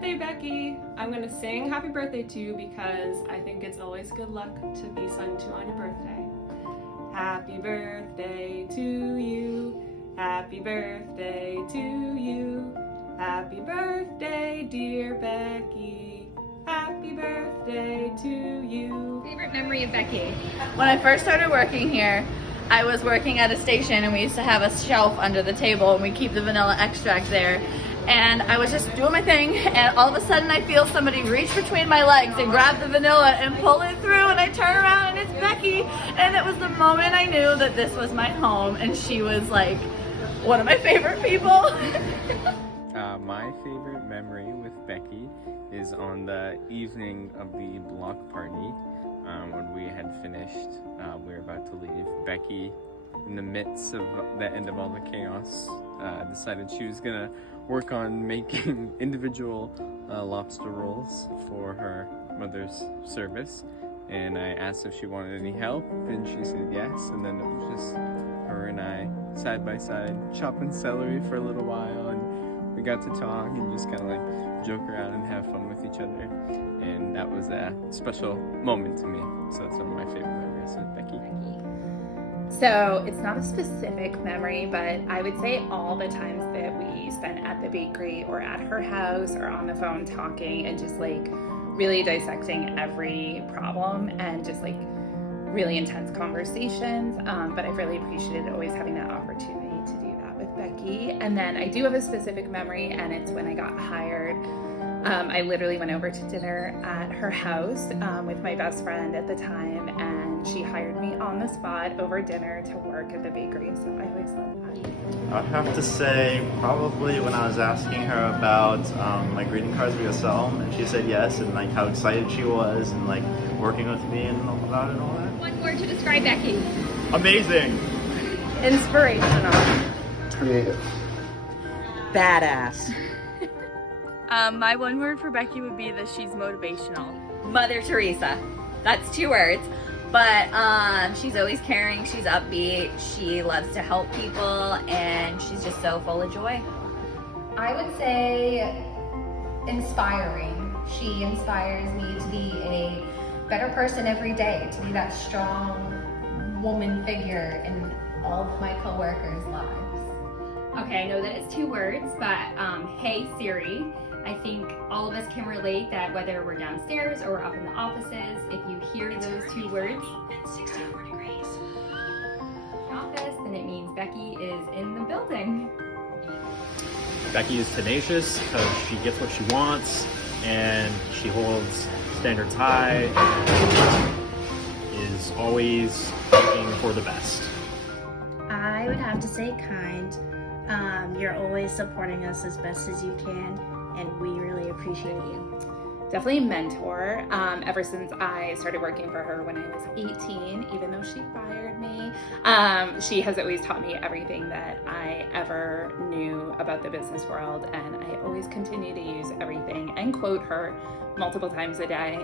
birthday, Becky. I'm gonna sing happy birthday to you because I think it's always good luck to be sung to on your birthday. Happy birthday to you. Happy birthday to you. Happy birthday, dear Becky. Happy birthday to you. Favorite memory of Becky? When I first started working here, I was working at a station and we used to have a shelf under the table and we keep the vanilla extract there. And I was just doing my thing and all of a sudden I feel somebody reach between my legs and grab the vanilla and pull it through, and I turn around and it's Becky. And it was the moment I knew that this was my home, and she was like one of my favorite people. My favorite memory with Becky is on the evening of the block party. When we had finished, we were about to leave. Becky, in the midst of the end of all the chaos, decided she was gonna work on making individual lobster rolls for her mother's service. And I asked if she wanted any help, and she said yes. And then it was just her and I, side by side, chopping celery for a little while. And we got to talk and just kind of like joke around and have fun with each other. And that was a special moment to me. So that's one of my favorite memories with Becky. So it's not a specific memory, but I would say all the times that we spent at the bakery or at her house or on the phone talking and just like really dissecting every problem and just like really intense conversations. But I really appreciated always having that opportunity to do that with Becky. And then I do have a specific memory, and it's when I got hired. I literally went over to dinner at her house with my best friend at the time, and she hired me on the spot over dinner to work at the bakery, so I always love that. I'd have to say probably when I was asking her about my greeting cards we could sell, and she said yes, and like how excited she was, and like working with me and all about it and all that. One word to describe Becky. Amazing. Inspirational. Creative. Badass. My one word for Becky would be that she's motivational. Mother Teresa. That's 2 words. But she's always caring, she's upbeat, she loves to help people, and she's just so full of joy. I would say inspiring. She inspires me to be a better person every day, to be that strong woman figure in all of my coworkers' lives. Okay, I know that it's 2 words, but hey Siri. I think all of us can relate that whether we're downstairs or we're up in the offices, if you hear those 2 words, office, then it means Becky is in the building. Becky is tenacious because she gets what she wants, and she holds standards high and is always looking for the best. I would have to say kind. You're always supporting us as best as you can, and we really appreciate you. Definitely mentor. Ever since I started working for her when I was 18, even though she fired me, she has always taught me everything that I ever knew about the business world, and I always continue to use everything and quote her multiple times a day.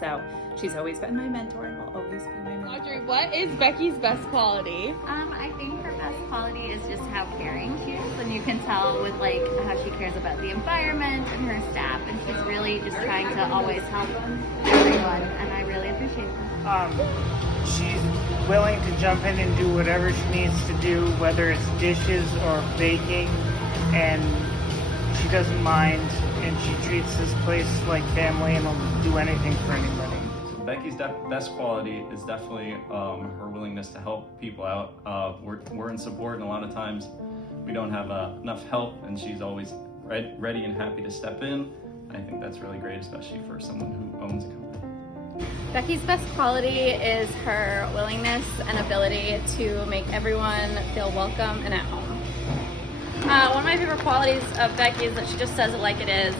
So she's always been my mentor and will always be my mentor. Audrey, what is Becky's best quality? I think her best quality is just how caring she is, and you can tell with like how she cares about the environment and her staff, and she's really just trying to always help everyone, and I really appreciate that. She's willing to jump in and do whatever she needs to do, whether it's dishes or baking, and she doesn't mind, and she treats this place like family and will do anything for anybody. Becky's best quality is definitely her willingness to help people out. We're in support, and a lot of times we don't have enough help, and she's always ready and happy to step in. I think that's really great, especially for someone who owns a company. Becky's best quality is her willingness and ability to make everyone feel welcome and at home. One of my favorite qualities of Becky is that she just says it like it is.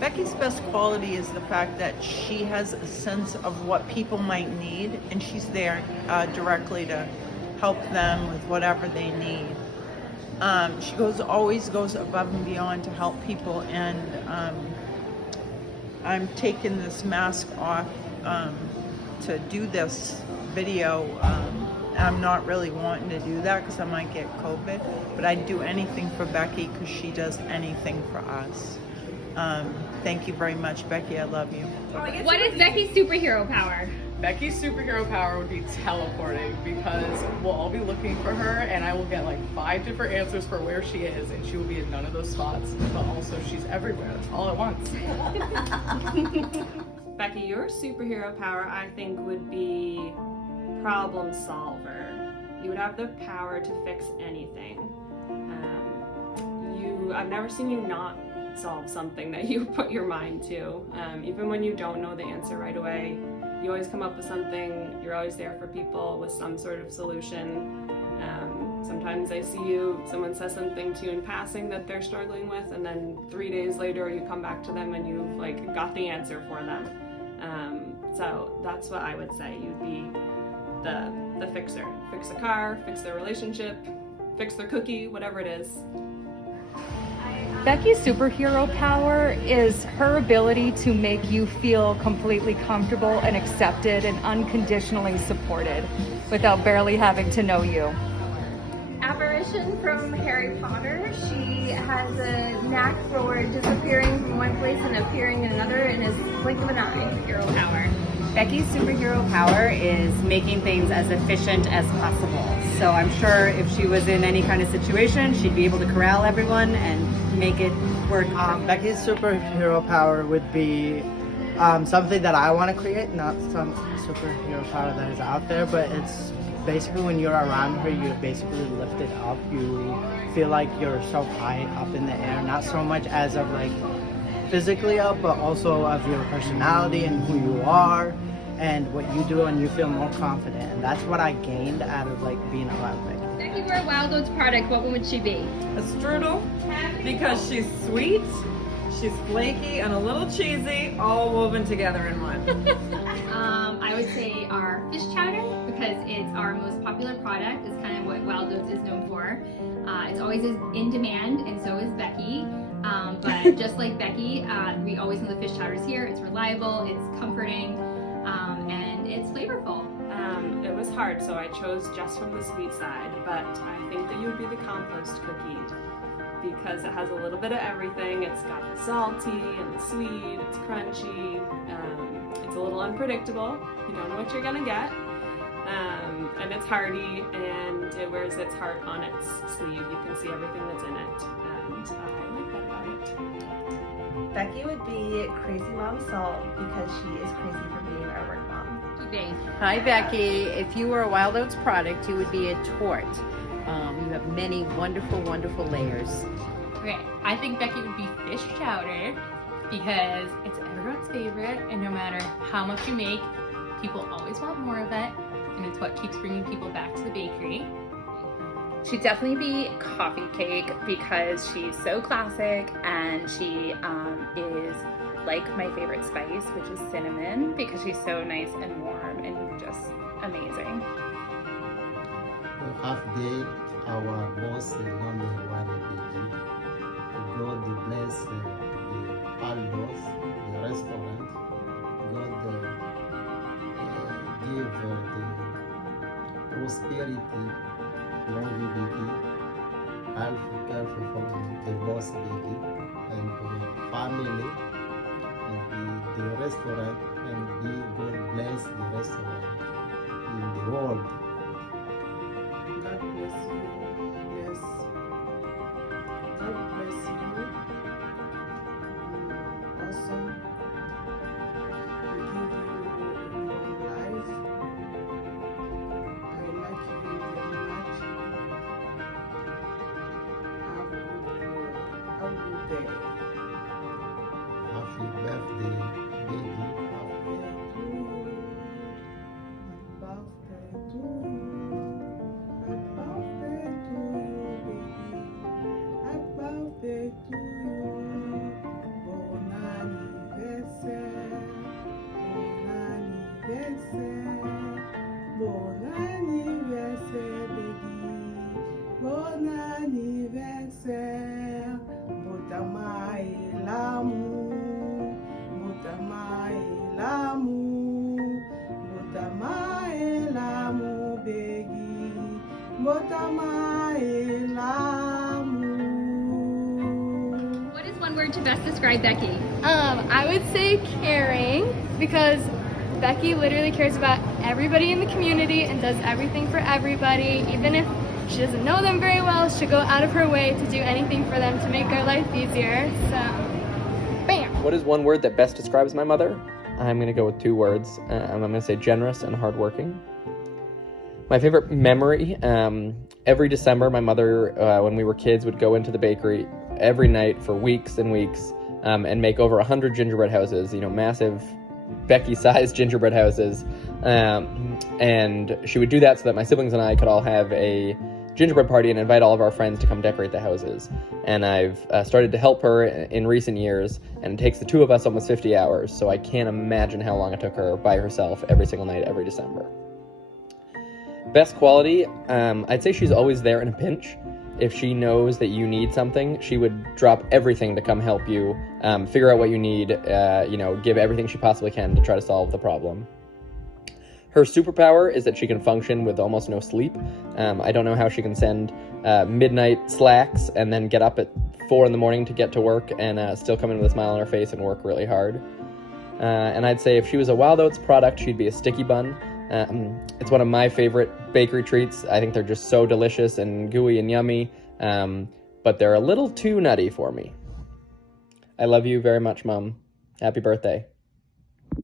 Becky's best quality is the fact that she has a sense of what people might need, and she's there directly to help them with whatever they need. She always goes above and beyond to help people, and I'm taking this mask off to do this video. I'm not really wanting to do that because I might get COVID, but I'd do anything for Becky because she does anything for us. Thank you very much, Becky. I love you. What is Becky's superhero power? Becky's superhero power would be teleporting, because we'll all be looking for her and I will get like 5 different answers for where she is, and she will be in none of those spots, but also she's everywhere all at once. Becky, your superhero power, I think, would be problem solver. You would have the power to fix anything. I've never seen you not solve something that you put your mind to. Even when you don't know the answer right away, you always come up with something. You're always there for people with some sort of solution. Sometimes I see someone says something to you in passing that they're struggling with, and then 3 days later you come back to them and you've like got the answer for them. So that's what I would say. You'd be the fixer. Fix a car, fix their relationship, fix their cookie, whatever it is. Becky's superhero power is her ability to make you feel completely comfortable and accepted and unconditionally supported without barely having to know you. Apparition from Harry Potter. She has a knack for disappearing from one place and appearing in another in a blink of an eye. Hero power. Becky's superhero power is making things as efficient as possible. So I'm sure if she was in any kind of situation, she'd be able to corral everyone and make it work. Becky's superhero power would be something that I want to create, not some superhero power that is out there, but it's basically when you're around her, you basically lift it up. You feel like you're so high up in the air, not so much as of like physically up, but also of your personality and who you are and what you do, and you feel more confident. And that's what I gained out of like being around Becky. Becky were a Wild Oats product, what would she be? A strudel, because she's sweet, she's flaky, and a little cheesy, all woven together in one. I would say our fish chowder, because it's our most popular product. It's kind of what Wild Oats is known for. It's always in demand, and so is Becky. But just like Becky, we always know the fish chowder is here. It's reliable, it's comforting, and it's flavorful. It was hard, so I chose just from the sweet side, but I think that you would be the compost cookie because it has a little bit of everything. It's got the salty and the sweet, it's crunchy, it's a little unpredictable. You don't know what you're gonna get. And it's hearty, and it wears its heart on its sleeve. You can see everything that's in it, and I like that about it. Becky would be Crazy Mom Salt because she is crazy for being our work mom. Hi Becky, if you were a Wild Oats product, you would be a tort. You have many wonderful, wonderful layers. Okay, I think Becky would be fish chowder because it's everyone's favorite, and no matter how much you make, people always want more of it, and it's what keeps bringing people back to the bakery. She'd definitely be coffee cake because she's so classic, and she is like my favorite spice, which is cinnamon, because she's so nice and warm and just amazing. Half day, our boss, number one, God bless the Aldos, the restaurant. God give the prosperity, longevity, health care for the boss Becky and the family and the restaurant, and be God bless the restaurant in the world. God bless you. Yes. God bless you. Also, we give you long life. I like you very much. Have a good day. Happy birthday, baby. Happy birthday to you. Happy birthday to you. Bon anniversaire. Bon anniversaire. Bon anniversaire, baby. Bon anniversaire. Bon one word to best describe Becky? I would say caring, because Becky literally cares about everybody in the community and does everything for everybody. Even if she doesn't know them very well, she'll go out of her way to do anything for them to make their life easier. So, bam! What is one word that best describes my mother? I'm going to go with 2 words. I'm going to say generous and hardworking. My favorite memory, every December, my mother, when we were kids, would go into the bakery every night for weeks and weeks and make over 100 gingerbread houses, massive Becky-sized gingerbread houses. And she would do that so that my siblings and I could all have a gingerbread party and invite all of our friends to come decorate the houses. And I've started to help her in recent years, and it takes the 2 of us almost 50 hours, so I can't imagine how long it took her by herself every single night, every December. Best quality, I'd say she's always there in a pinch. If she knows that you need something, she would drop everything to come help you, figure out what you need, give everything she possibly can to try to solve the problem. Her superpower is that she can function with almost no sleep. I don't know how she can send midnight slacks and then get up at 4 in the morning to get to work and still come in with a smile on her face and work really hard. And I'd say if she was a Wild Oats product, she'd be a sticky bun. It's one of my favorite bakery treats. I think they're just so delicious and gooey and yummy, but they're a little too nutty for me. I love you very much, Mom. Happy birthday.